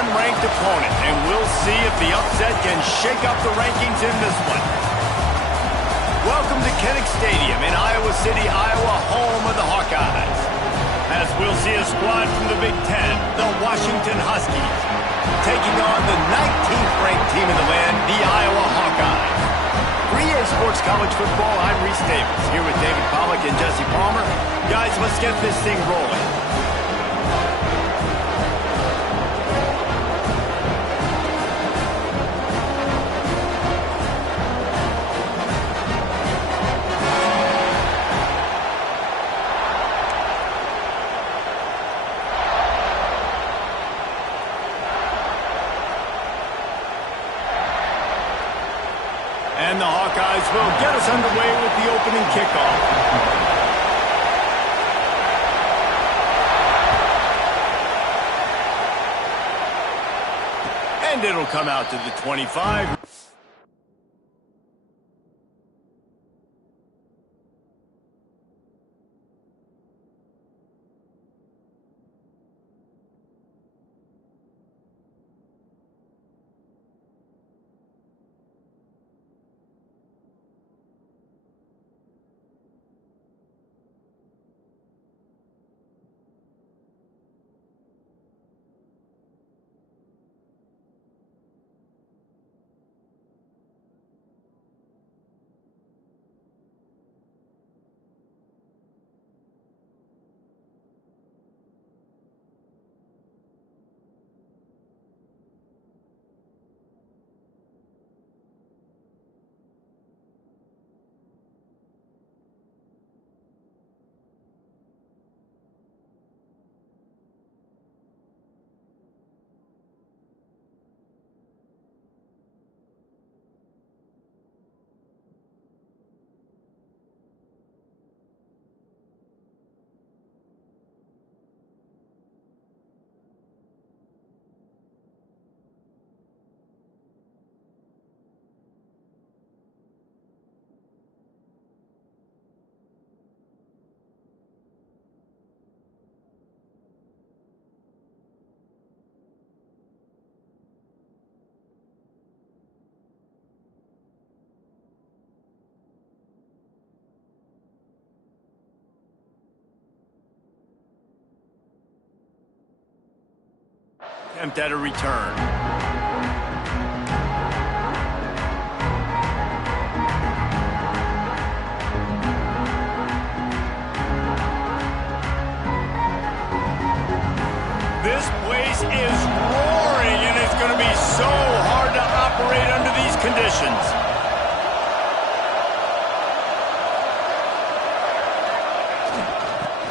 unranked opponent, and we'll see if the upset can shake up the rankings in this one. Welcome to Kinnick Stadium in Iowa City, Iowa, home of the Hawkeyes. As we'll see a squad from the Big Ten, the Washington Huskies, taking on the 19th ranked team in the land, the Iowa Hawkeyes. 3A Sports College Football, I'm Reese Davis, here with David Pollack and Jesse Palmer. Guys, let's get this thing rolling. And the Hawkeyes will get us underway with the opening kickoff. And it'll come out to the 25. Attempt at a return. This place is roaring, and it's going to be so hard to operate under these conditions.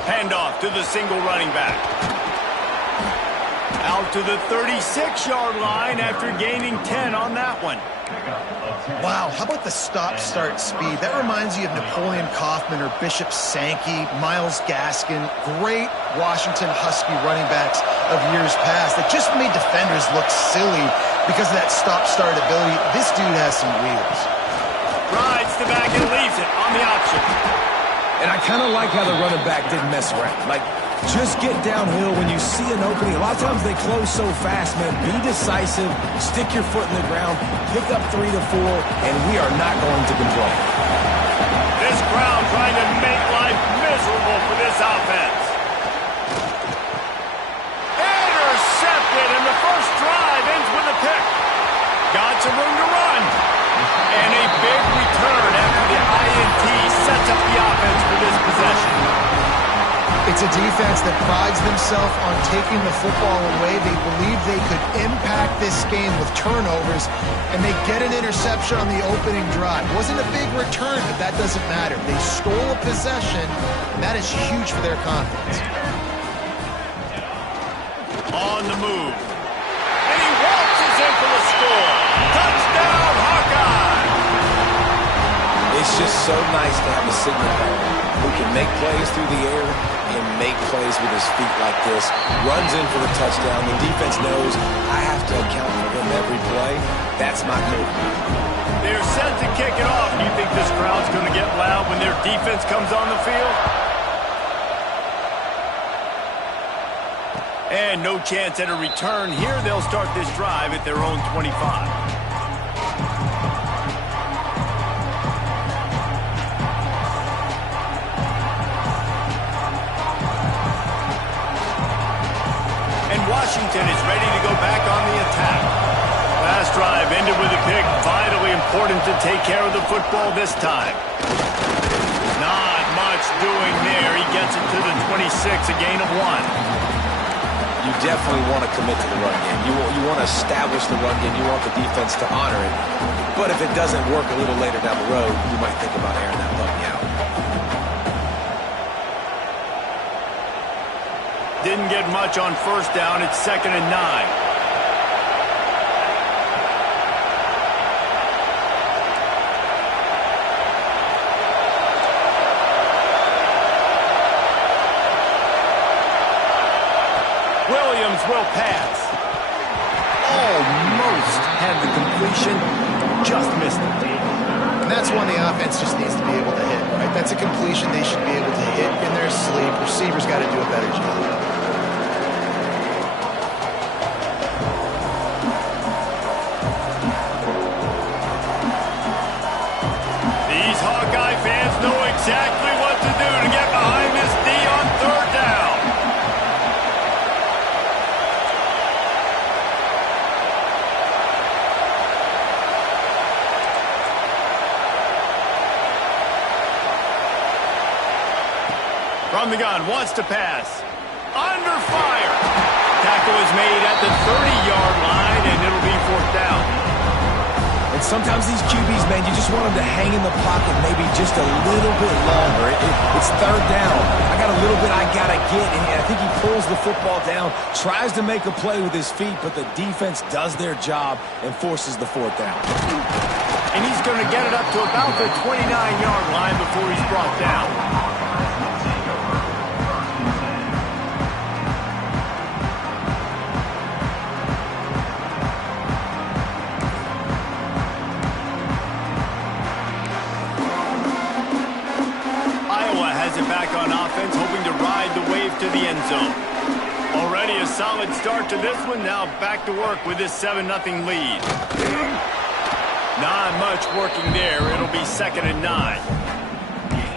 Handoff to the single running back. Out to the 36-yard line after gaining 10 on that one. Wow, how about the stop-start speed? That reminds you of Napoleon Kaufman or Bishop Sankey, Myles Gaskin, great Washington Husky running backs of years past that just made defenders look silly because of that stop-start ability. This dude has some wheels. Rides the back and leaves it on the option. And I kind of like how the running back didn't mess around. Like, just get downhill when you see an opening. A lot of times they close so fast, man. Be decisive, stick your foot in the ground, pick up 3 to 4, and we are not going to complain. This crowd trying to make life miserable for this offense. Intercepted, and the first drive ends with a pick. Got some room to run. And a big return after the INT sets up the offense for this possession. It's a defense that prides themselves on taking the football away. They believe they could impact this game with turnovers, and they get an interception on the opening drive. It wasn't a big return, but that doesn't matter. They stole a possession, and that is huge for their confidence. On the move. And he waltzes in for the score. Touchdown, Hawkeye! It's just so nice to have a signal back who can make plays through the air and make plays with his feet like this. Runs in for the touchdown. The defense knows I have to account for him every play. That's my move. They're set to kick it off. Do you think this crowd's going to get loud when their defense comes on the field? And no chance at a return here. They'll start this drive at their own 25. And Washington is ready to go back on the attack. Last drive ended with a pick. Vitally important to take care of the football this time. Not much doing there. He gets it to the 26, a gain of 1. You definitely want to commit to the run game. You want to establish the run game. You want the defense to honor it. But if it doesn't work a little later down the road, you might think about airing that puppy out. Didn't get much on first down. It's 2nd and 9. Williams will pass. Almost had the completion, just missed it. And that's one the offense just needs to be able to hit, right? That's a completion they should be able to hit in their sleep. Receivers got to do a better job. These Hawkeye fans know exactly what to do to get behind this D on 3rd down. From the gun, wants to pass. Under fire. Tackle is made at the 30-yard line, and it'll be 4th down. And sometimes these QBs, man, you just want them to hang in the pocket maybe just a little bit longer. It's 3rd down. I got a little bit I got to get, and I think he pulls the football down, tries to make a play with his feet, but the defense does their job and forces the 4th down. And he's going to get it up to about the 29-yard line before he's brought down. Back on offense, hoping to ride the wave to the end zone. Already a solid start to this one. Now back to work with this 7-0 lead. Not much working there. It'll be 2nd and 9.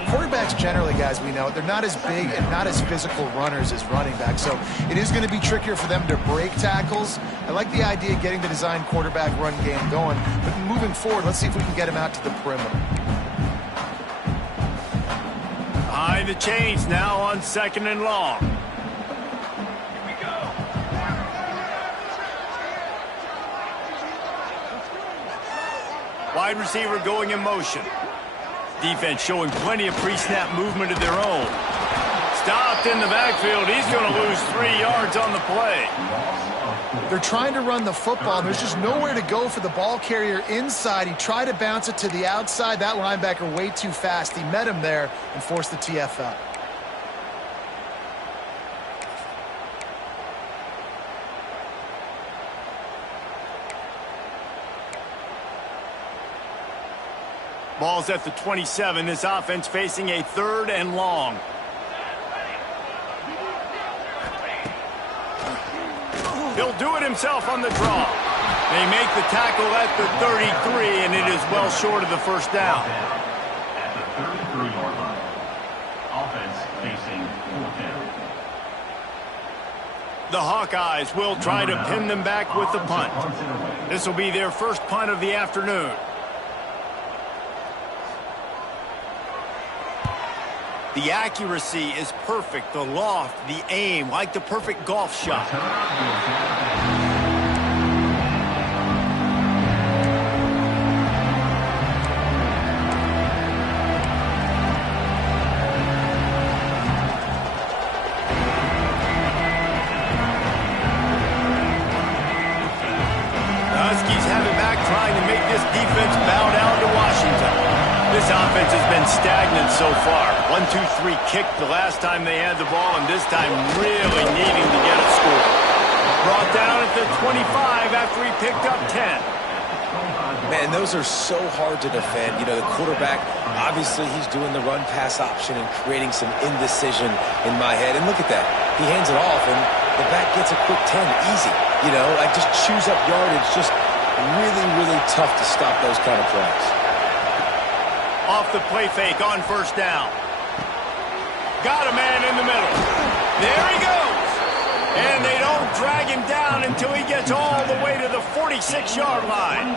Quarterbacks generally, guys, we know, they're not as big and not as physical runners as running backs, so it is going to be trickier for them to break tackles. I like the idea of getting the design quarterback run game going, but moving forward, let's see if we can get him out to the perimeter. Behind the chains now on 2nd and long. Here we go. Wide receiver going in motion. Defense showing plenty of pre-snap movement of their own. Stopped in the backfield. He's going to lose 3 yards on the play. They're trying to run the football. There's just nowhere to go for the ball carrier inside. He tried to bounce it to the outside. That linebacker way too fast. He met him there and forced the TFL. Ball's at the 27. This offense facing a 3rd and long. He'll do it himself on the draw. They make the tackle at the 33, and it is well short of the 1st down. At the 33-yard line. Offense facing 4th down. The Hawkeyes will try to pin them back with the punt. This will be their first punt of the afternoon. The accuracy is perfect. The loft, the aim, like the perfect golf shot. Huskies have it back, trying to make this defense bow down to Washington. This offense has been stagnant so far. 1-2-3 kick the last time they had the ball, and this time really needing to get a score. Brought down at the 25 after he picked up 10. Man, those are so hard to defend. You know, the quarterback, obviously he's doing the run-pass option and creating some indecision in my head. And look at that. He hands it off, and the back gets a quick 10, easy. You know, like just chews up yardage. Just really, really tough to stop those kind of plays. Off the play fake on first down. Got a man in the middle. There he goes. And they don't drag him down until he gets all the way to the 46-yard line.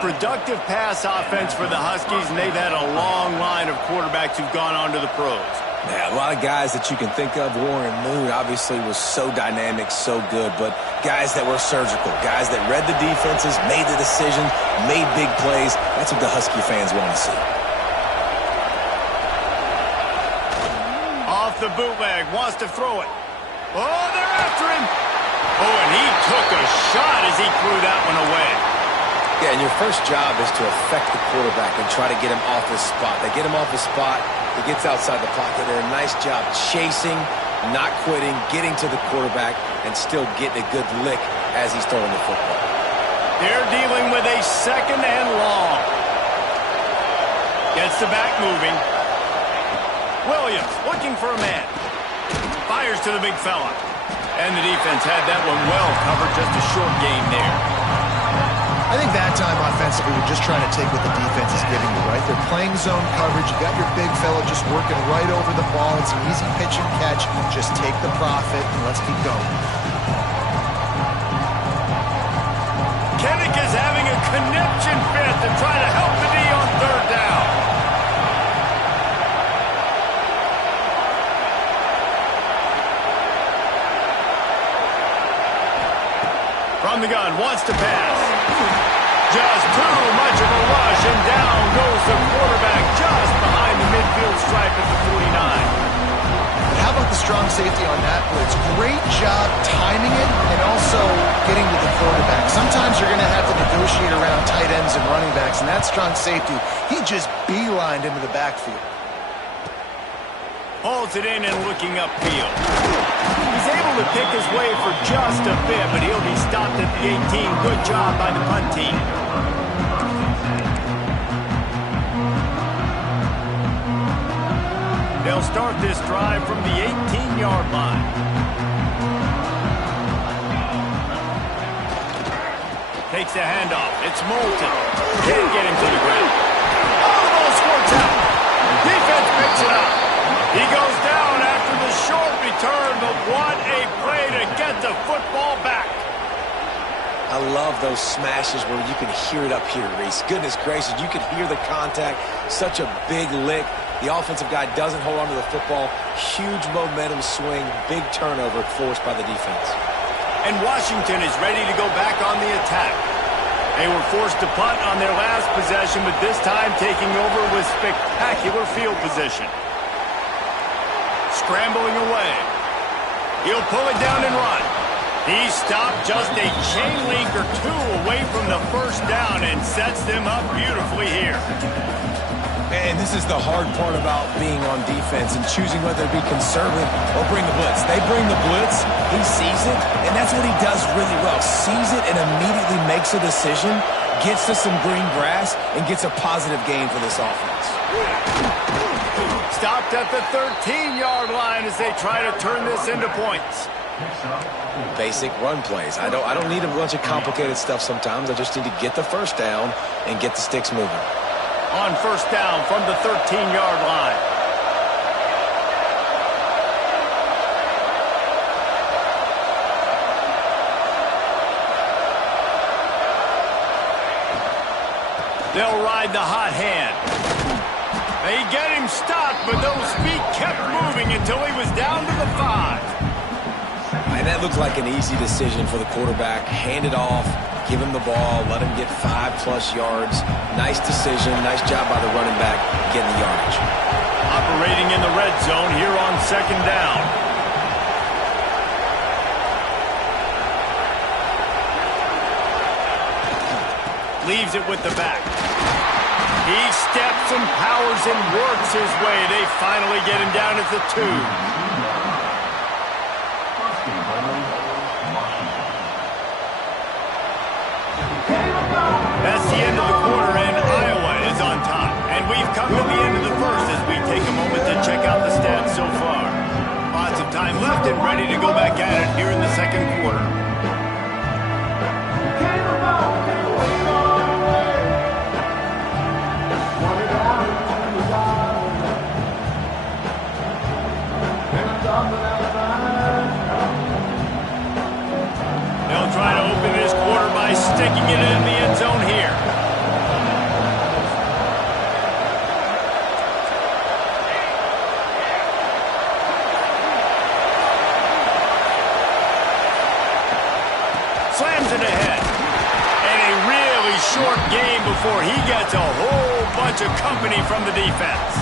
Productive pass offense for the Huskies, and they've had a long line of quarterbacks who've gone on to the pros. Yeah, a lot of guys that you can think of. Warren Moon obviously was so dynamic, so good, but guys that were surgical, guys that read the defenses, made the decision, made big plays. That's what the Husky fans want to see. Off the bootleg, wants to throw it. Oh, they're after him. Oh, and he took a shot as he threw that one away. Yeah, and your first job is to affect the quarterback and try to get him off his spot. They get him off his spot. He gets outside the pocket. They're a nice job chasing, not quitting, getting to the quarterback, and still getting a good lick as he's throwing the football. They're dealing with a second and long. Gets the back moving. Williams looking for a man. Fires to the big fella. And the defense had that one well covered, just a short gain there. I think that time offensively we're just trying to take what the defense is giving you, right? They're playing zone coverage. You got your big fella just working right over the ball. It's an easy pitch and catch. Just take the profit and let's keep going. Kennick is having a conniption fit to try to help the D on third down. From the gun, wants to pass. Just too much of a rush, and down goes the quarterback just behind the midfield stripe at the 49. How about the strong safety on that blitz? Great job timing it and also getting to the quarterback. Sometimes you're going to have to negotiate around tight ends and running backs, and that strong safety, he just beelined into the backfield. Holds it in and looking upfield. He's able to pick his way for just a bit, but he'll be stopped at the 18. Good job by the punt team. They'll start this drive from the 18-yard line. Takes the handoff. It's Moulton. Can't get him to the ground. Oh, the ball squirts out. Defense picks it up. He goes down after the short return, but what a play to get the football back. I love those smashes where you can hear it up here, Reese. Goodness gracious, you can hear the contact. Such a big lick. The offensive guy doesn't hold on to the football. Huge momentum swing, big turnover forced by the defense. And Washington is ready to go back on the attack. They were forced to punt on their last possession, but this time taking over with spectacular field position. Scrambling away. He'll pull it down and run. He stopped just a chain link or two away from the first down and sets them up beautifully here. And this is the hard part about being on defense and choosing whether to be conservative or bring the blitz. They bring the blitz, he sees it, and that's what he does really well. Sees it and immediately makes a decision, gets to some green grass, and gets a positive gain for this offense. Stopped at the 13-yard line as they try to turn this into points. Basic run plays. I don't need a bunch of complicated stuff sometimes. I just need to get the first down and get the sticks moving. On first down from the 13-yard line. They'll ride the hot hand. They get him stopped, but those feet kept moving until he was down to the 5. And that looked like an easy decision for the quarterback. Hand it off, give him the ball, let him get 5+ yards. Nice decision, nice job by the running back getting the yardage. Operating in the red zone here on second down. Leaves it with the back. He steps and powers and works his way. They finally get him down at the 2. That's the end of the quarter, and Iowa is on top. And we've come to the end of the first as we take a moment to check out the stats so far. Lots minutes of time left and ready to go back at it here in the second quarter. They'll try to open this quarter by sticking it in the end zone here. Slams it ahead. And a really short game before he gets a whole bunch of company from the defense.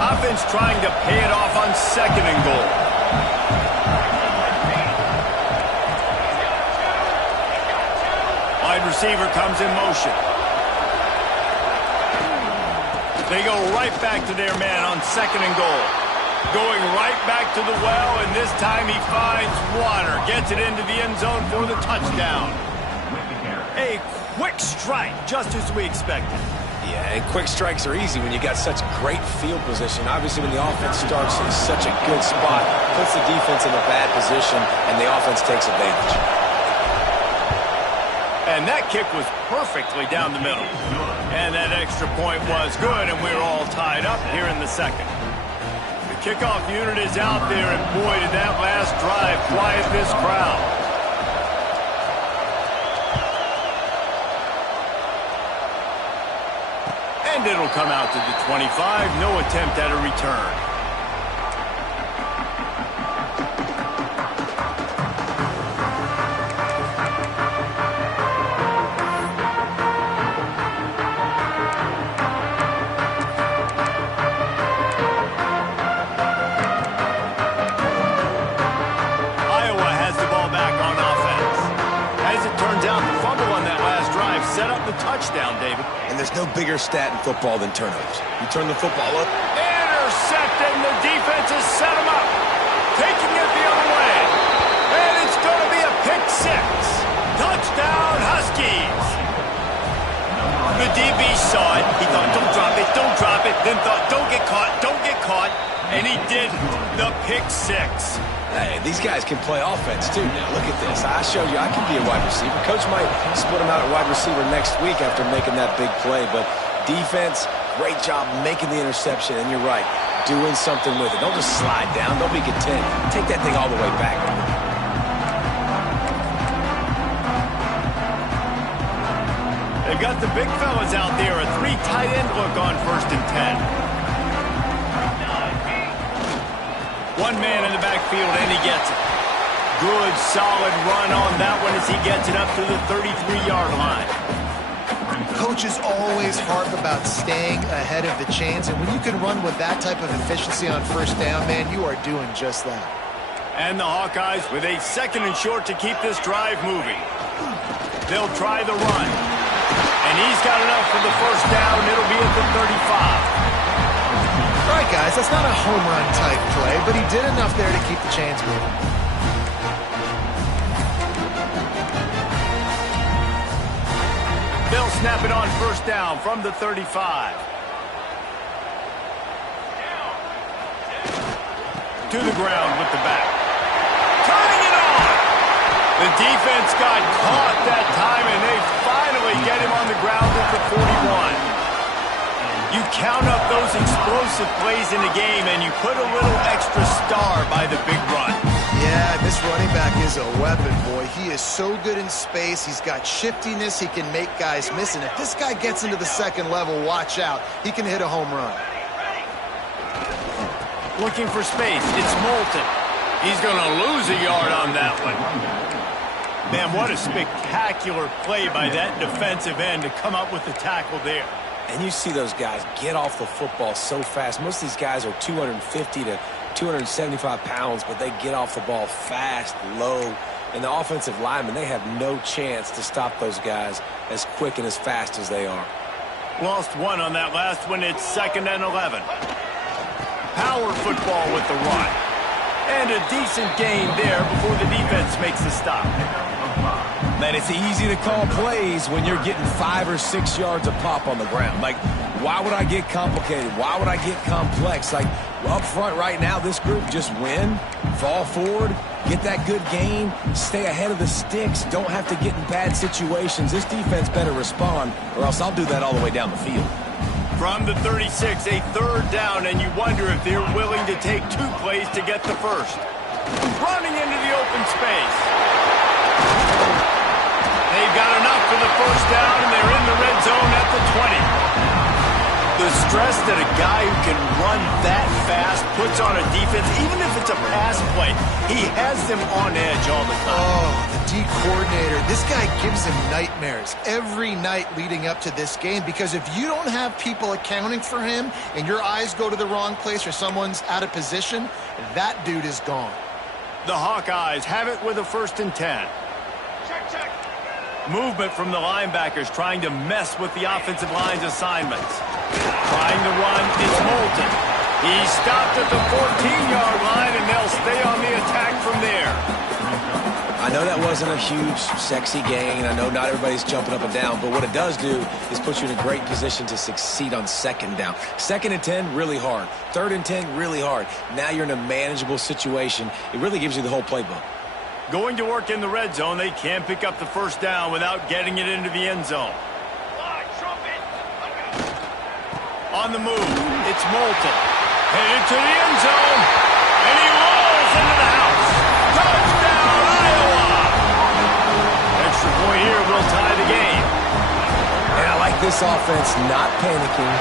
Offense trying to pay it off on second and goal. Wide receiver comes in motion. They go right back to their man on second and goal. Going right back to the well, and this time he finds water. Gets it into the end zone for the touchdown. A quick strike, just as we expected. Yeah, and quick strikes are easy when you got such great field position. Obviously, when the offense starts in such a good spot, puts the defense in a bad position, and the offense takes advantage. And that kick was perfectly down the middle. And that extra point was good, and we're all tied up here in the second. The kickoff unit is out there, and boy, did that last drive quiet this crowd. And it'll come out to the 25. No attempt at a return. Iowa has the ball back on offense. As it turns out, the fumble on that last drive set up the touchdown, David. And there's no bigger stat in football than turnovers. You turn the football up. Intercepted, and the defense has set him up. Taking it the other way. And it's going to be a pick six. Touchdown, Huskies. The DB saw it. He thought, don't drop it, don't drop it. Then thought, don't get caught, don't get caught. And he didn't. The pick six. Hey, these guys can play offense, too. Now, look at this. I showed you I can be a wide receiver. Coach might split him out at wide receiver next week after making that big play. But defense, great job making the interception. And you're right, doing something with it. Don't just slide down. Don't be content. Take that thing all the way back. They've got the big fellas out there. A three tight end look on 1st and 10. One man in the backfield, and he gets it. Good, solid run on that one as he gets it up to the 33-yard line. Coaches always harp about staying ahead of the chains, and when you can run with that type of efficiency on first down, man, you are doing just that. And the Hawkeyes with a second and short to keep this drive moving. They'll try the run. And he's got enough for the first down. It'll be at the 35. All right, guys, that's not a home run type play, but he did enough there to keep the chains moving. They'll snap it on first down from the 35. To the ground with the back. Turning it on! The defense got caught that time, and they finally get him on the ground at the 41. You count up those explosive plays in the game, and you put a little extra star by the big run. Yeah, this running back is a weapon, boy. He is so good in space. He's got shiftiness. He can make guys miss. And if this guy gets into the second level, watch out. He can hit a home run. Looking for space. It's Moulton. He's going to lose a yard on that one. Man, what a spectacular play by that defensive end to come up with the tackle there. And you see those guys get off the football so fast. Most of these guys are 250 to 275 pounds, but they get off the ball fast, low. And the offensive linemen, they have no chance to stop those guys as quick and as fast as they are. Lost one on that last one. It's 2nd and 11. Power football with the run. And a decent gain there before the defense makes the stop. Man, it's easy to call plays when you're getting 5 or 6 yards a pop on the ground. Like, why would I get complicated? Why would I get complex? Like, up front right now, this group just win, fall forward, get that good gain, stay ahead of the sticks, don't have to get in bad situations. This defense better respond, or else I'll do that all the way down the field. From the 36, a third down, and you wonder if they're willing to take 2 plays to get the first. Running into the open space. They've got enough for the first down, and they're in the red zone at the 20. The stress that a guy who can run that fast puts on a defense, even if it's a pass play, he has them on edge all the time. Oh, the D coordinator. This guy gives him nightmares every night leading up to this game, because if you don't have people accounting for him and your eyes go to the wrong place or someone's out of position, that dude is gone. The Hawkeyes have it with a 1st and 10. Check. Movement from the linebackers trying to mess with the offensive line's assignments. Trying to run is Moulton. He's stopped at the 14-yard line, and they'll stay on the attack from there. I know that wasn't a huge, sexy gain. I know not everybody's jumping up and down, but what it does do is put you in a great position to succeed on 2nd down. 2nd and 10, really hard. 3rd and 10, really hard. Now you're in a manageable situation. It really gives you the whole playbook. Going to work in the red zone, they can't pick up the first down without getting it into the end zone. On the move, it's Moulton. Headed to the end zone, and he rolls into the house. Touchdown, Iowa! Extra point here will tie the game. And I like this offense not panicking,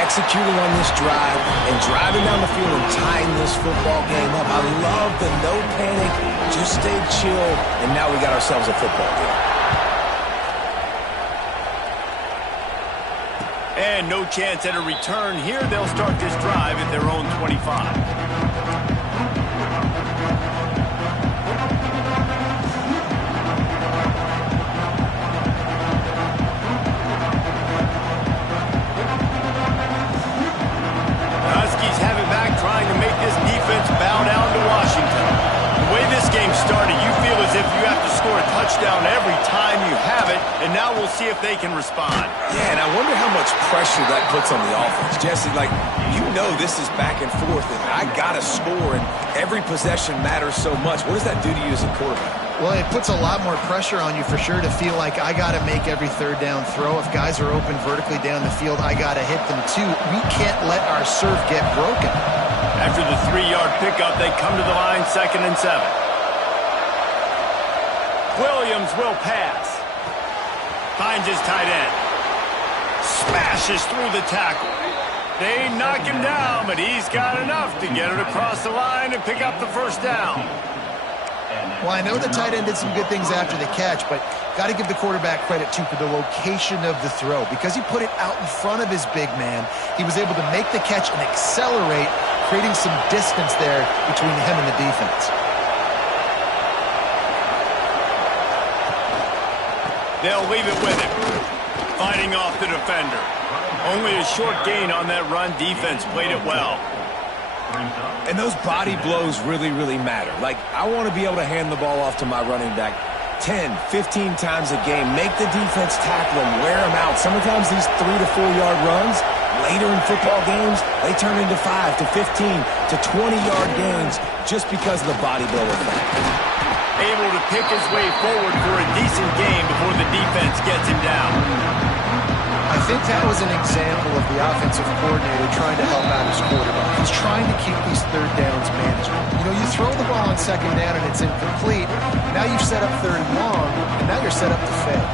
executing on this drive, and driving down the field and tying this football game up. I love the no panic, just stay chill, and now we got ourselves a football game. And no chance at a return here. They'll start this drive at their own 25. Bow down to Washington. The way this game started, you feel as if you have to score a touchdown every time you have it, and now we'll see if they can respond. Yeah, and I wonder how much pressure that puts on the offense. Jesse, like, you know this is back and forth, and I got to score, and every possession matters so much. What does that do to you as a quarterback? Well, it puts a lot more pressure on you for sure to feel like I got to make every 3rd down throw. If guys are open vertically down the field, I got to hit them too. We can't let our serve get broken. After the 3-yard pickup, they come to the line 2nd and 7. Williams will pass. Finds his tight end. Smashes through the tackle. They knock him down, but he's got enough to get it across the line and pick up the first down. Well, I know the tight end did some good things after the catch, but got to give the quarterback credit, too, for the location of the throw. Because he put it out in front of his big man, he was able to make the catch and accelerate, creating some distance there between him and the defense. They'll leave it with him. Fighting off the defender. Only a short gain on that run. Defense played it well. And those body blows really, really matter. Like, I want to be able to hand the ball off to my running back 10, 15 times a game. Make the defense tackle him, wear him out. Sometimes these 3 to 4 yard runs, later in football games, they turn into 5 to 15 to 20-yard gains just because of the body blow effect. Able to pick his way forward for a decent game before the defense gets him down. I think that was an example of the offensive coordinator trying to help out his quarterback. He's trying to keep these 3rd downs manageable. You know, you throw the ball on 2nd down and it's incomplete. Now you've set up 3rd and long, and now you're set up to fail.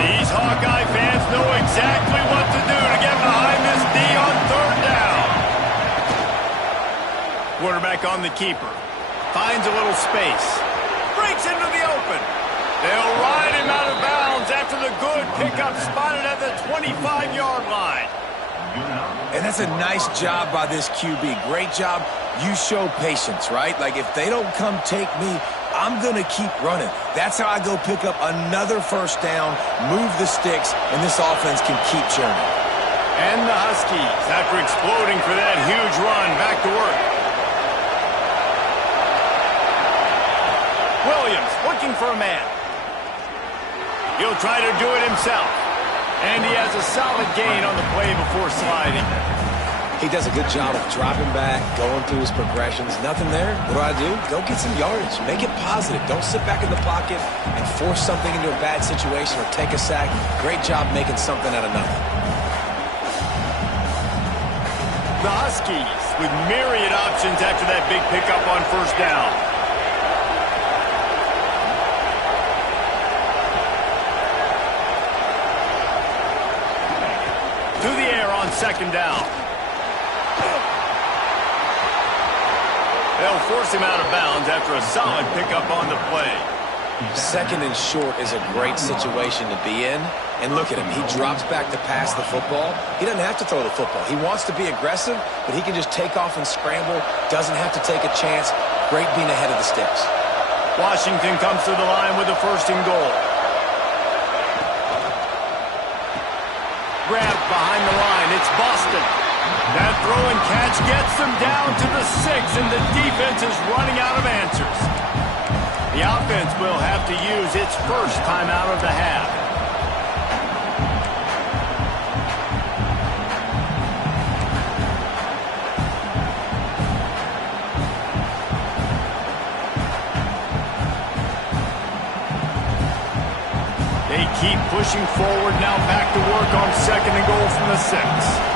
These Hawkeye fans know exactly what to do to get behind this D on 3rd down. Quarterback on the keeper. Finds a little space. Breaks into the open. They'll ride him out of bounds after the good pickup spotted at the 25-yard line. And that's a nice job by this QB. Great job. You show patience, right? Like, if they don't come take me, I'm going to keep running. That's how I go pick up another first down, move the sticks, and this offense can keep churning. And the Huskies, after exploding for that huge run, back to work. Williams looking for a man. He'll try to do it himself. And he has a solid gain on the play before sliding. He does a good job of dropping back, going through his progressions. Nothing there. What do? Go get some yardage. Make it positive. Don't sit back in the pocket and force something into a bad situation or take a sack. Great job making something out of nothing. The Huskies with myriad options after that big pickup on first down. To the air on second down. They'll force him out of bounds after a solid pickup on the play. Second and short is a great situation to be in. And look at him. He drops back to pass the football. He doesn't have to throw the football. He wants to be aggressive, but he can just take off and scramble. Doesn't have to take a chance. Great being ahead of the sticks. Washington comes to the line with a first and goal. Grabbed behind the line. It's Boston. That throw and catch gets them down to the 6, and the defense is running out of answers. The offense will have to use its first timeout of the half. They keep pushing forward, now back to work on second and goal from the 6.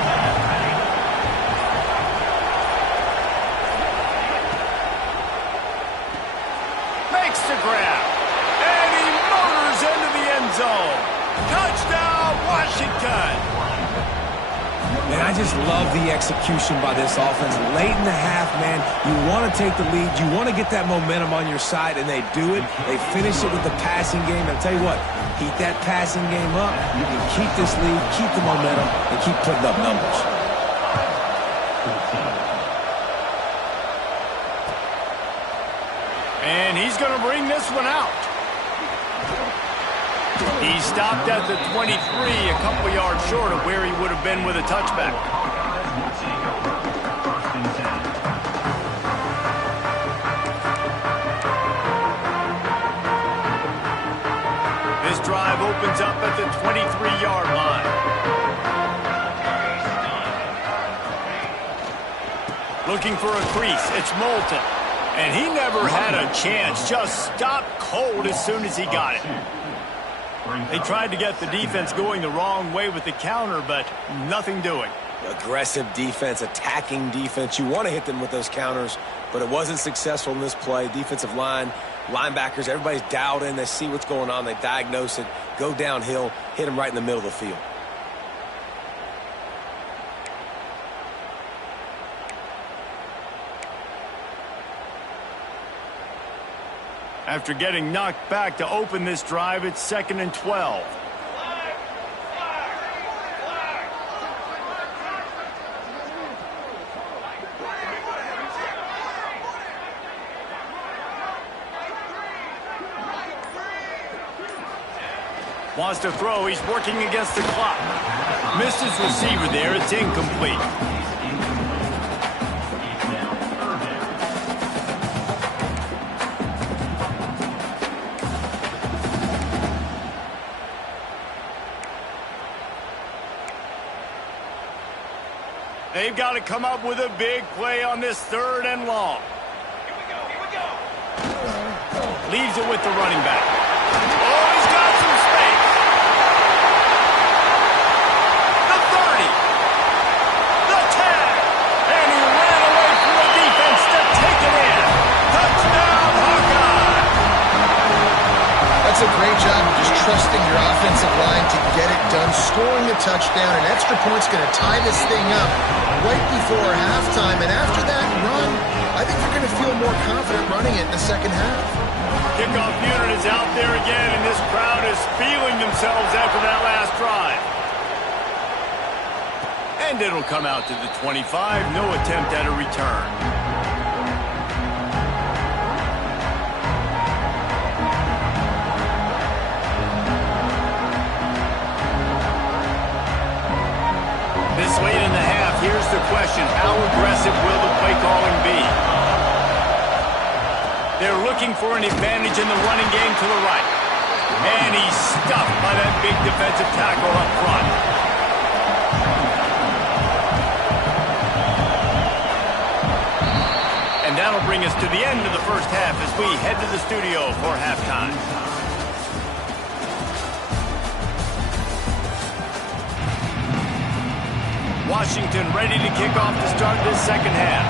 Grab. And he motors into the end zone. Touchdown, Washington. Man, I just love the execution by this offense. Late in the half, man, you want to take the lead. You want to get that momentum on your side, and they do it. They finish it with the passing game. I'll tell you what, keep that passing game up. You can keep this lead, keep the momentum, and keep putting up numbers. And he's going to bring this one out. He stopped at the 23, a couple yards short of where he would have been with a touchback. This drive opens up at the 23-yard line. Looking for a crease. It's Moulton. And he never had a chance. Just stopped cold as soon as he got it. They tried to get the defense going the wrong way with the counter, but nothing doing. Aggressive defense, attacking defense. You want to hit them with those counters, but it wasn't successful in this play. Defensive line, linebackers, everybody's dialed in. They see what's going on. They diagnose it, go downhill, hit them right in the middle of the field. After getting knocked back to open this drive, it's 2nd and 12. Wants to throw. He's working against the clock. Missed his receiver there. It's incomplete. They've got to come up with a big play on this 3rd and long. Here we go. Leaves it with the running back. Oh, he's got some space. The 30. The 10. And he ran away from the defense to take it in. Touchdown, Hawkeye. That's a great job of just trusting your offensive line to get it done. Scoring a touchdown, an extra point's going to tie this thing up right before halftime, and after that run, I think they're going to feel more confident running it in the second half. Kickoff unit is out there again, and this crowd is feeling themselves after that last drive. And it'll come out to the 25, no attempt at a return. aggressive will the play calling be? They're looking for an advantage in the running game to the right. And he's stuffed by that big defensive tackle up front. And that'll bring us to the end of the first half as we head to the studio for halftime. Washington ready to kick off to start this second half.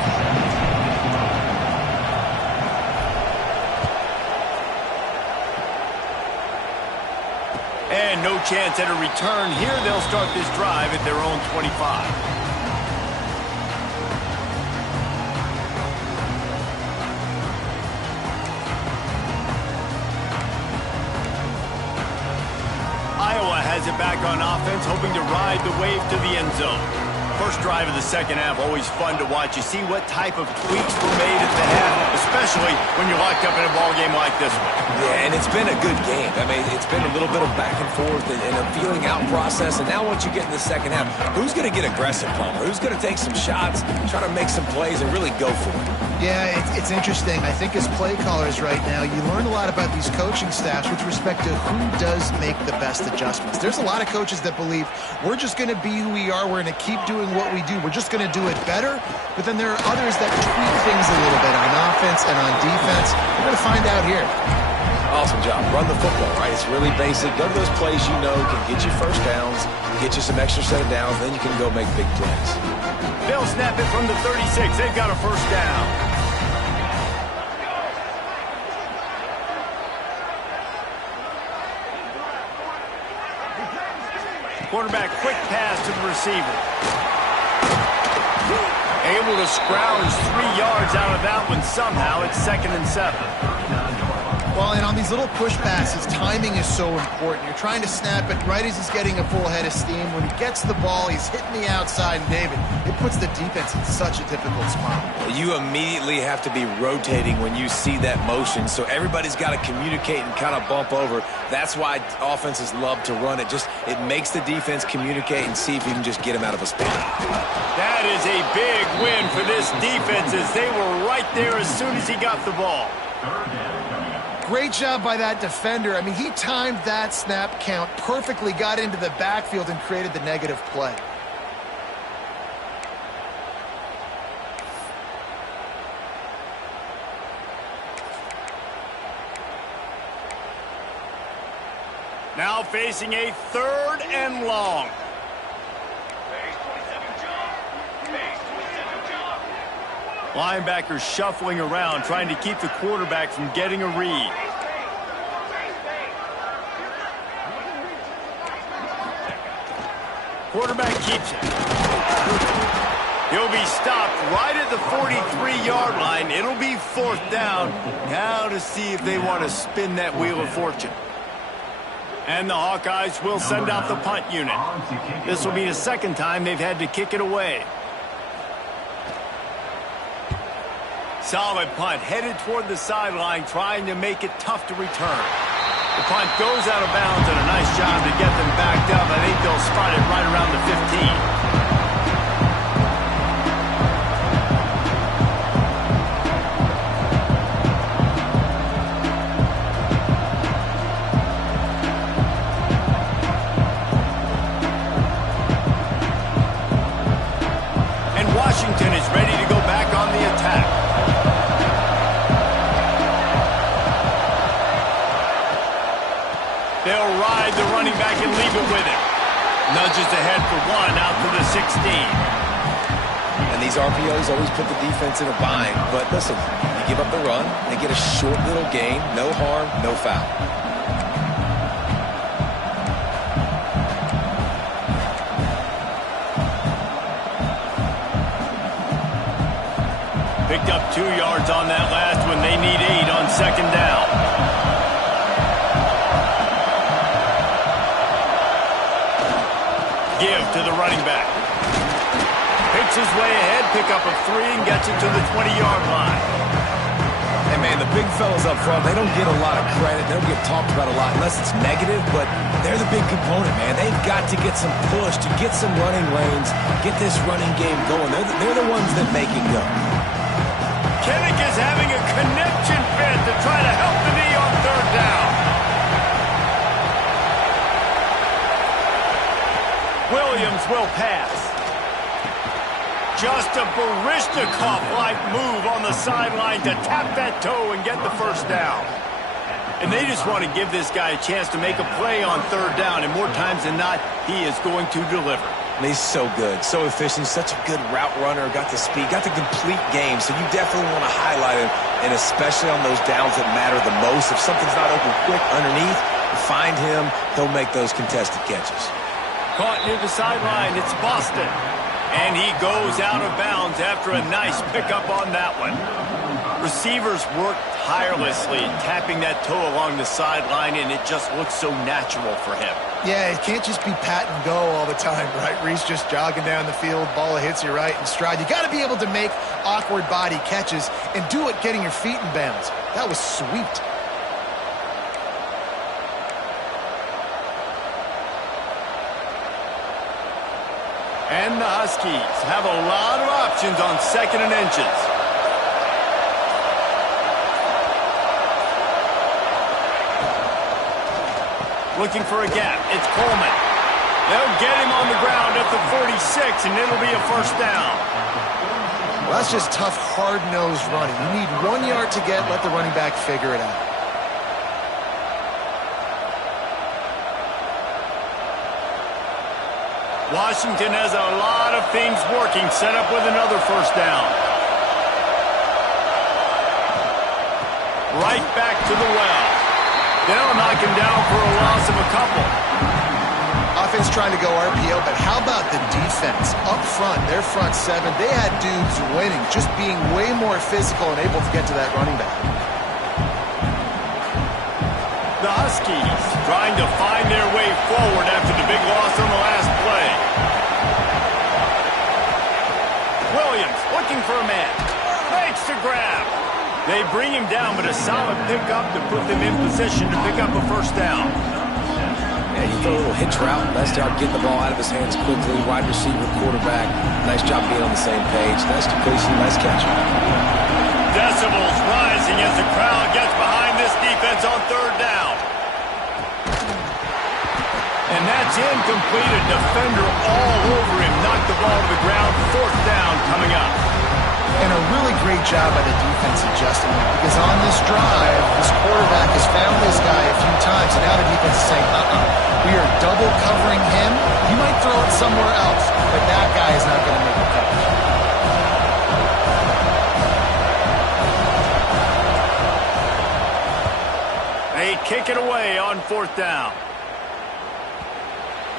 And no chance at a return here. They'll start this drive at their own 25. Has it back on offense, hoping to ride the wave to the end zone. First drive of the second half, always fun to watch. You see what type of tweaks were made at the half, especially when you're locked up in a ball game like this one. Yeah, and it's been a good game. I mean, it's been a little bit of back and forth and a feeling out process. And now once you get in the second half, who's going to get aggressive, Palmer? Who's going to take some shots, try to make some plays, and really go for it? Yeah, it's interesting. I think as play callers right now, you learn a lot about these coaching staffs with respect to who does make the best adjustments. There's a lot of coaches that believe we're just going to be who we are. We're going to keep doing what we do. We're just going to do it better. But then there are others that tweak things a little bit on offense and on defense. We're going to find out here. Awesome job. Run the football, right? It's really basic. Go to those plays you know can get you first downs, get you some extra set of downs, then you can go make big plays. They'll snap it from the 36. They've got a first down. Quarterback, quick pass to the receiver. Able to scrounge 3 yards out of that one somehow. It's 2nd and 7. Well, and on these little push passes, timing is so important. You're trying to snap it right as he's getting a full head of steam. When he gets the ball, he's hitting the outside, and David, it puts the defense in such a difficult spot. You immediately have to be rotating when you see that motion, so everybody's got to communicate and kind of bump over. That's why offenses love to run it. It makes the defense communicate and see if you can just get him out of a spot. That is a big win for this defense as they were right there as soon as he got the ball. Great job by that defender. I mean, he timed that snap count perfectly, got into the backfield, and created the negative play. Now facing a 3rd and long. Linebackers shuffling around, trying to keep the quarterback from getting a read. Quarterback keeps it. He'll be stopped right at the 43-yard line. It'll be 4th down. Now to see if they want to spin that wheel of fortune. And the Hawkeyes will send out the punt unit. This will be the 2nd time they've had to kick it away. Solid punt, headed toward the sideline, trying to make it tough to return. The punt goes out of bounds, and a nice job to get them backed up. I think they'll spot it right around the 15. Washington is ready to go back on the attack. They'll ride the running back and leave it with him. Nudges ahead for 1 out to the 16. And these RPOs always put the defense in a bind. But listen, you give up the run, they get a short little gain, no harm, no foul. Picked up 2 yards on that last one. They need 8 on 2nd down. Give to the running back. Picks his way ahead, pick up a 3, and gets it to the 20-yard line. Hey, man, saying, the big fellas up front, they don't get a lot of credit. They don't get talked about a lot unless it's negative, but they're the big component, man. They've got to get some push, to get some running lanes, get this running game going. They're the ones that make it go. Kinnick is having a connection fit to try to help the knee on third down. Williams will pass. Just a Baryshnikov-like move on the sideline to tap that toe and get the first down. And they just want to give this guy a chance to make a play on third down, and more times than not, he is going to deliver. And he's so good, so efficient, such a good route runner, got the speed, got the complete game, so you definitely want to highlight him, and especially on those downs that matter the most. If something's not open quick underneath, find him, he'll make those contested catches. Caught near the sideline, it's Boston. And he goes out of bounds after a nice pickup on that one. Receivers work tirelessly, tapping that toe along the sideline, and it just looks so natural for him. Yeah, it can't just be pat and go all the time, right? Reese just jogging down the field, ball hits you right in stride. You got to be able to make awkward body catches and do it getting your feet in bounds. That was sweet. And the Huskies have a lot of options on 2nd and inches. Looking for a gap. It's Coleman. They'll get him on the ground at the 46, and it'll be a first down. Well, that's just tough, hard-nosed running. You need 1 yard to get, let the running back figure it out. Washington has a lot of things working, set up with another first down. Right back to the well. They'll knock him down for a loss of a couple. Offense trying to go RPO, but how about the defense? Up front, their front seven, they had dudes winning, just being way more physical and able to get to that running back. The Huskies trying to find their way forward after the big loss on the last play. Williams looking for a man. Makes the grab. They bring him down, but a solid pickup to put them in position to pick up a first down. Yeah, you throw a little hitch route. Nice job getting the ball out of his hands quickly. Wide receiver, quarterback. Nice job being on the same page. Nice completion, nice catch. Decibels rising as the crowd gets behind this defense on third down. And that's incomplete. A defender all over him. Knocked the ball to the ground. Fourth down coming up. And a really great job by the defense adjusting that, because on this drive, this quarterback has found this guy a few times, and now the defense is saying, we are double covering him. You might throw it somewhere else, but that guy is not going to make a catch. They kick it away on fourth down.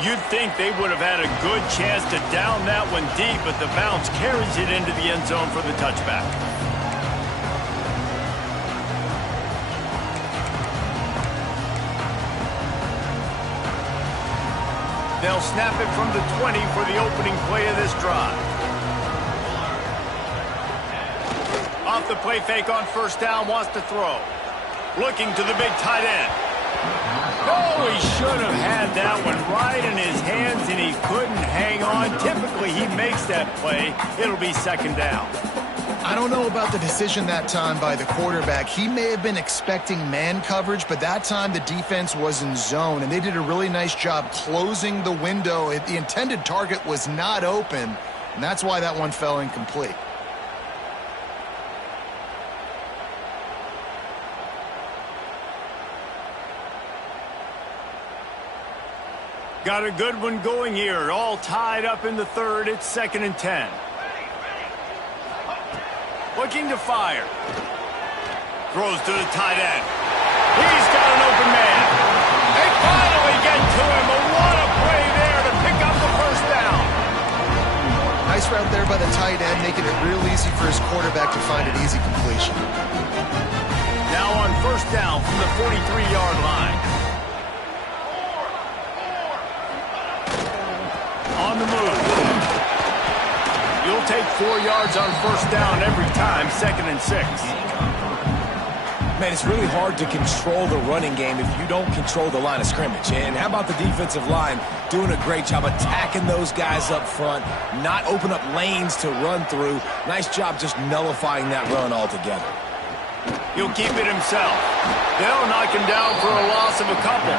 You'd think they would have had a good chance to down that one deep, but the bounce carries it into the end zone for the touchback. They'll snap it from the 20 for the opening play of this drive. Off the play fake on first down, wants to throw. Looking to the big tight end. Oh, he should have had that one right in his hands, and he couldn't hang on. Typically, he makes that play. It'll be second down. I don't know about the decision that time by the quarterback. He may have been expecting man coverage, but that time the defense was in zone, and they did a really nice job closing the window. The intended target was not open, and that's why that one fell incomplete. Got a good one going here. All tied up in the third. It's 2nd and 10. Looking to fire. Throws to the tight end. He's got an open man. They finally get to him. But what a play there to pick up the first down. Nice route there by the tight end, making it real easy for his quarterback to find an easy completion. Now on first down from the 43-yard line. On the move. You'll take 4 yards on first down every time, 2nd and 6. Man, it's really hard to control the running game if you don't control the line of scrimmage. And how about the defensive line doing a great job attacking those guys up front, not open up lanes to run through. Nice job just nullifying that run altogether. He'll keep it himself. They'll knock him down for a loss of a couple.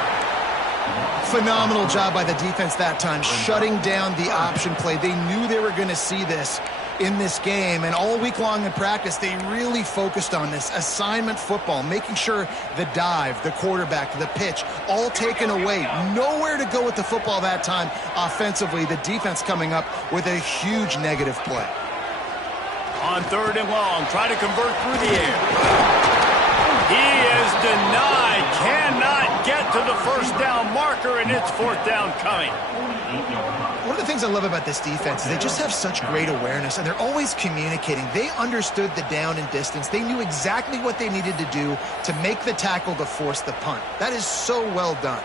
Phenomenal job by the defense that time, shutting down the option play. They knew they were going to see this in this game, and all week long in practice, they really focused on this assignment football, making sure the dive, the quarterback, the pitch, all taken away. Nowhere to go with the football that time offensively. The defense coming up with a huge negative play. On 3rd and long, try to convert through the air. He is denied, cannot get to the first down marker, and it's 4th down coming. One of the things I love about this defense is they just have such great awareness, and they're always communicating. They understood the down and distance. They knew exactly what they needed to do to make the tackle to force the punt. That is so well done.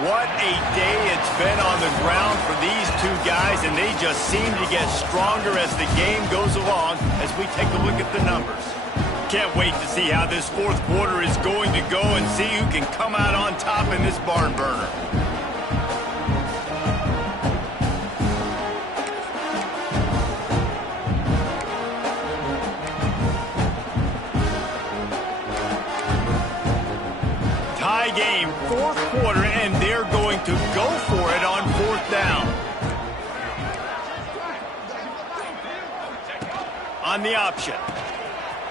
What a day it's been on the ground for these two guys, and they just seem to get stronger as the game goes along as we take a look at the numbers. Can't wait to see how this 4th quarter is going to go and see who can come out on top in this barn burner. Tie game, 4th quarter, and they're going to go for it on 4th down. On the option.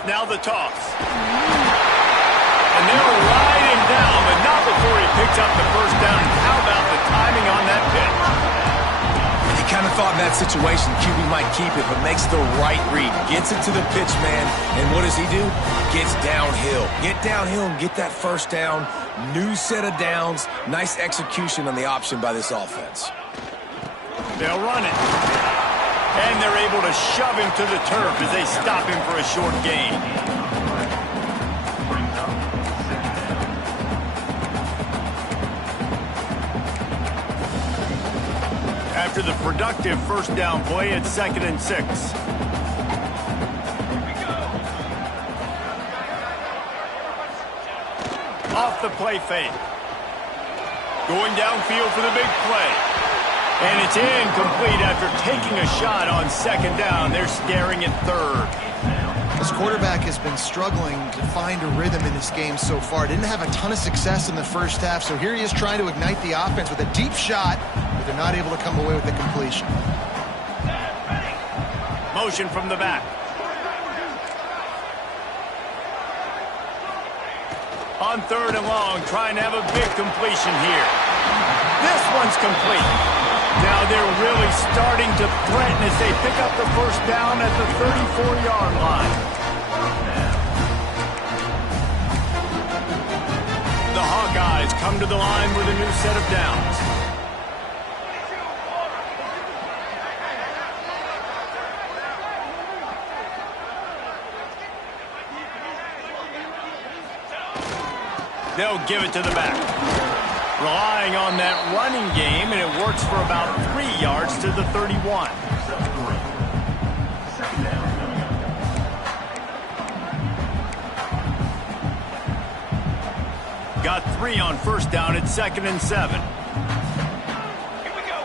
Now the toss. And they'll ride him down, but not before he picks up the first down. And how about the timing on that pitch? You kind of thought in that situation QB might keep it, but makes the right read. Gets it to the pitch man, and what does he do? Gets downhill. Get downhill and get that first down. New set of downs. Nice execution on the option by this offense. They'll run it. And they're able to shove him to the turf as they stop him for a short gain. After the productive first down play, it's 2nd and 6. Off the play fake. Going downfield for the big play. And it's incomplete after taking a shot on 2nd down. They're staring at 3rd. This quarterback has been struggling to find a rhythm in this game so far. Didn't have a ton of success in the first half, so here he is trying to ignite the offense with a deep shot, but they're not able to come away with the completion. Motion from the back. On 3rd and long, trying to have a big completion here. This one's complete. Now they're really starting to threaten as they pick up the first down at the 34-yard line. The Hawkeyes come to the line with a new set of downs. They'll give it to the back. Relying on that running game, and it works for about 3 yards to the 31. Got 3 on first down at 2nd and 7. Here we go.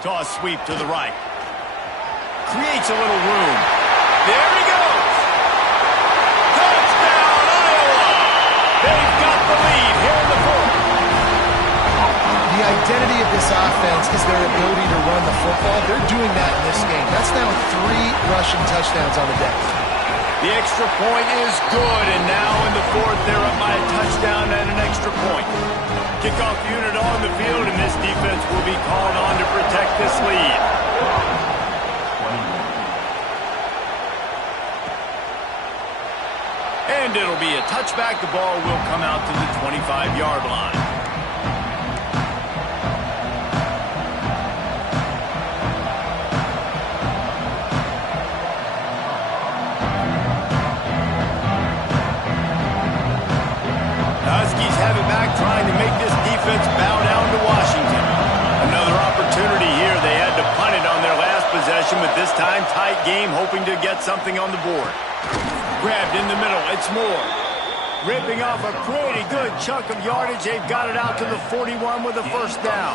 Toss sweep to the right. Creates a little room. There he goes. Touchdown, Iowa. They've got the lead here in the 4th. The identity of this offense is their ability to run the football. They're doing that in this game. That's now 3 rushing touchdowns on the day. The extra point is good, and now in the 4th, they're up by a touchdown and an extra point. Kickoff unit on the field, and this defense will be called on to protect this lead. And it'll be a touchback. The ball will come out to the 25-yard line. The Huskies have it back, trying to make this defense tight game, hoping to get something on the board. Grabbed in the middle. It's Moore. Ripping off a pretty good chunk of yardage. They've got it out to the 41 with a first down.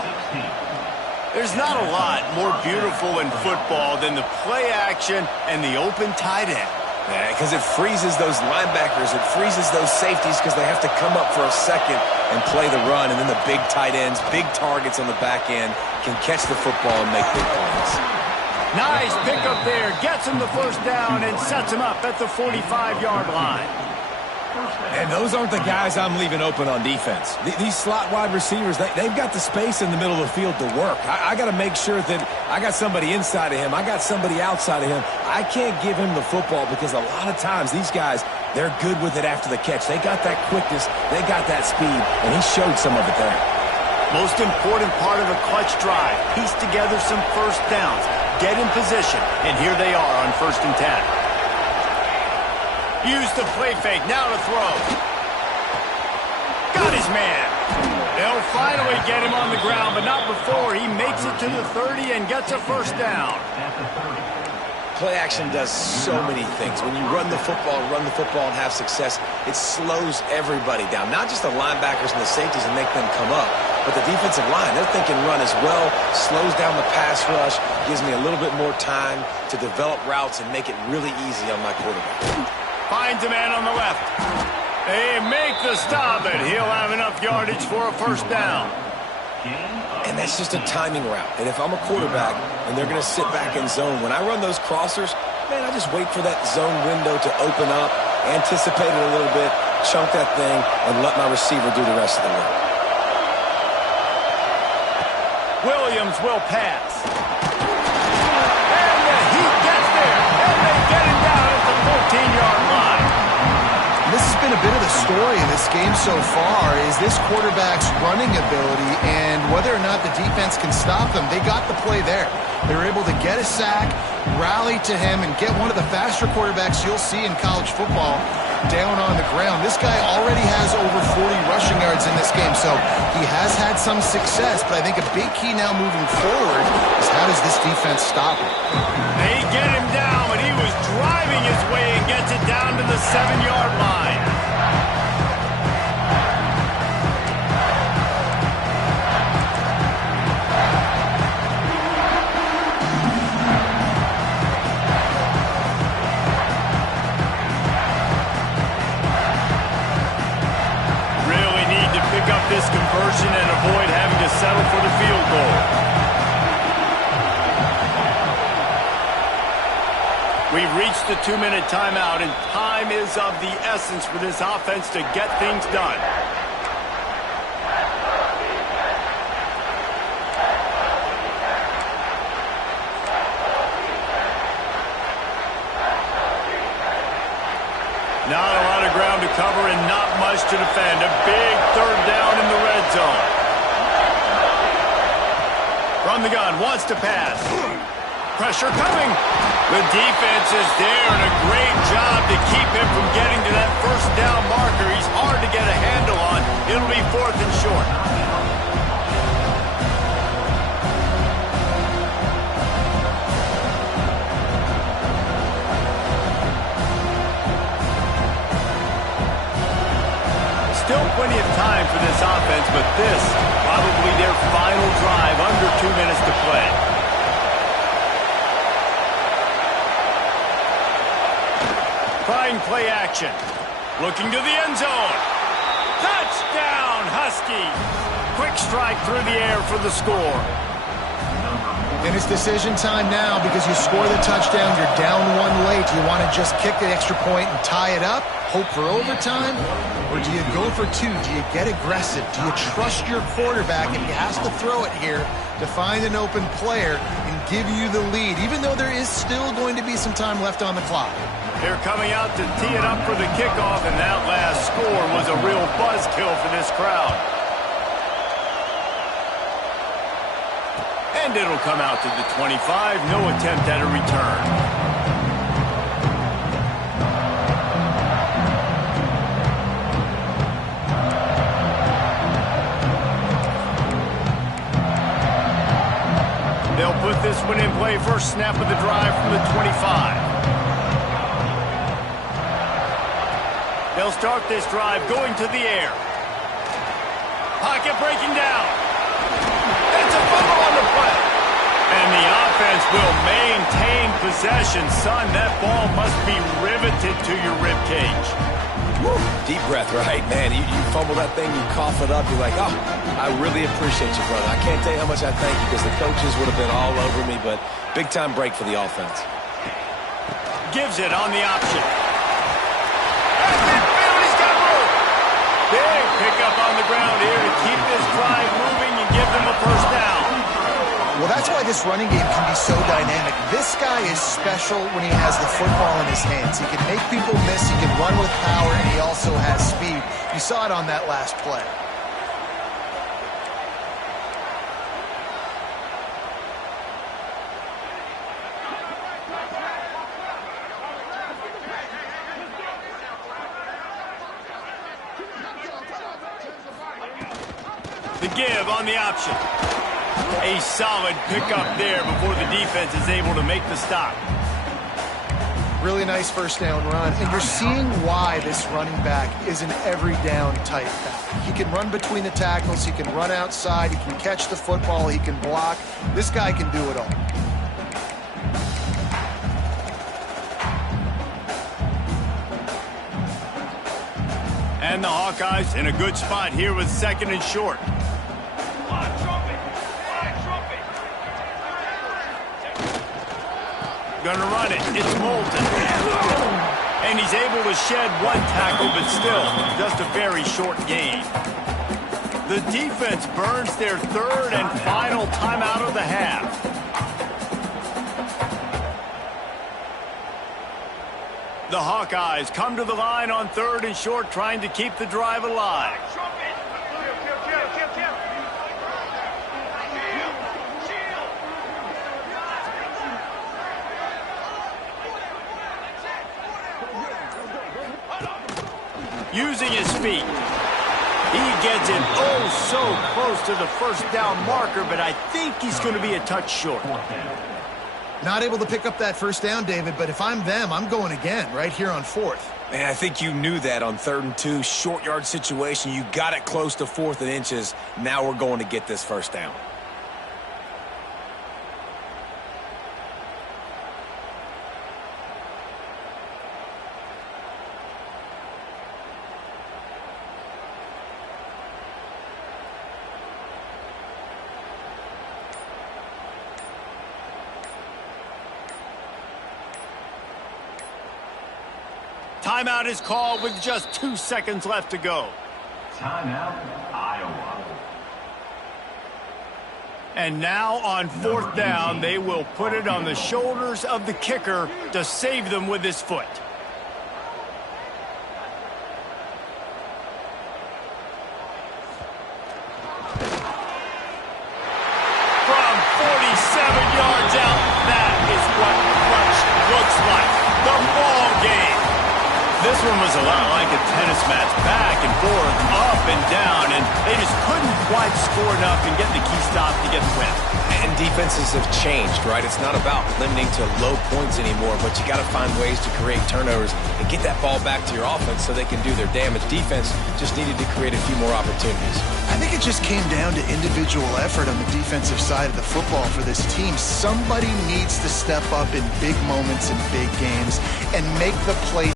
There's not a lot more beautiful in football than the play action and the open tight end. Because it freezes those linebackers. It freezes those safeties because they have to come up for a second and play the run. And then the big tight ends, big targets on the back end can catch the football and make big plays. Nice pickup there. Gets him the first down and sets him up at the 45-yard line. And those aren't the guys I'm leaving open on defense. These slot wide receivers, they've got the space in the middle of the field to work. I got to make sure that I got somebody inside of him. I got somebody outside of him. I can't give him the football because a lot of times these guys, they're good with it after the catch. They got that quickness. They got that speed, and he showed some of it there. Most important part of a clutch drive. Piece together some first downs. Get in position, and here they are on 1st and 10. Use the play fake, now to throw. Got his man. They'll finally get him on the ground, but not before he makes it to the 30 and gets a first down. Play action does so many things. When you run the football and have success, it slows everybody down. Not just the linebackers and the safeties and make them come up, but the defensive line. They're thinking run as well, slows down the pass rush, gives me a little bit more time to develop routes and make it really easy on my quarterback. Finds a man on the left. They make the stop, and he'll have enough yardage for a first down. And that's just a timing route. And if I'm a quarterback and they're going to sit back in zone, when I run those crossers, man, I just wait for that zone window to open up, anticipate it a little bit, chunk that thing, and let my receiver do the rest of the work. Williams will pass. And the Heat gets there, and they get him down at the 14-yard line. This has been a bit of the story in this game so far, is this quarterback's running ability and whether or not the defense can stop them. They got the play there. They were able to get a sack, rally to him, and get one of the faster quarterbacks you'll see in college football down on the ground. This guy already has over 40 rushing yards in this game, so he has had some success, but I think a big key now moving forward is how does this defense stop him? They get him down, but he was driving his way and gets it down to the 7-yard line. Pick up this conversion and avoid having to settle for the field goal. We've reached the 2-minute timeout, and time is of the essence for this offense to get things done. Not a lot of ground to cover and not much to defend. A big third down in the red zone. From the gun, wants to pass. Pressure coming. The defense is there, and a great job to keep him from getting to that first down marker. He's hard to get a handle on. It'll be 4th and short. Still plenty of time for this offense, but this probably their final drive, under 2 minutes to play. Trying play action. Looking to the end zone. Touchdown, Huskies. Quick strike through the air for the score. And it's decision time now because you score the touchdown, you're down one late. Do you want to just kick the extra point and tie it up, hope for overtime? Or do you go for two? Do you get aggressive? Do you trust your quarterback if he has to throw it here to find an open player and give you the lead, even though there is still going to be some time left on the clock? They're coming out to tee it up for the kickoff, and that last score was a real buzzkill for this crowd. And it'll come out to the 25. No attempt at a return. They'll put this one in play. First snap of the drive from the 25. They'll start this drive going to the air. Pocket breaking down. It's a fumble on the play. And the offense will maintain possession. Son, that ball must be riveted to your ribcage. Deep breath, right? Man, you fumble that thing, you cough it up, you're like, oh, I really appreciate you, brother. I can't tell you how much I thank you because the coaches would have been all over me, but big-time break for the offense. Gives it on the option. That's midfield, he's got room. Big pickup on the ground here to keep this drive moving and give them a first down. Well, that's why this running game can be so dynamic. This guy is special when he has the football in his hands. He can make people miss, he can run with power, and he also has speed. You saw it on that last play. The give on the option. A solid pickup there before the defense is able to make the stop. Really nice first down run, and you're seeing why this running back is an every down type back. He can run between the tackles, he can run outside, he can catch the football, he can block. This guy can do it all. And the Hawkeyes in a good spot here with second and short. Gonna run it. It's Moulton. And he's able to shed one tackle, but still just a very short gain. The defense burns their third and final timeout of the half. The Hawkeyes come to the line on third and short, trying to keep the drive alive. Using his feet. He gets it oh so close to the first down marker, but I think he's going to be a touch short. Not able to pick up that first down, David, but if I'm them, I'm going again right here on fourth. Man, I think you knew that on 3rd and 2, short yard situation. You got it close to 4th and inches. Now we're going to get this first down. Timeout is called with just 2 seconds left to go. Timeout, Iowa. And now on 4th down, they will put it on the shoulders of the kicker to save them with his foot. From 47 yards out, that is what clutch looks like. The ball game. This one was a lot like a tennis match, back and forth, up and down, and they just couldn't quite score enough and get the key stop to get the win. And defenses have changed, right? It's not about limiting to low points anymore, but you got to find ways to create turnovers and get that ball back to your offense so they can do their damage. Defense just needed to create a few more opportunities. I think it just came down to individual effort on the defensive side of the football for this team. Somebody needs to step up in big moments in big games and make the play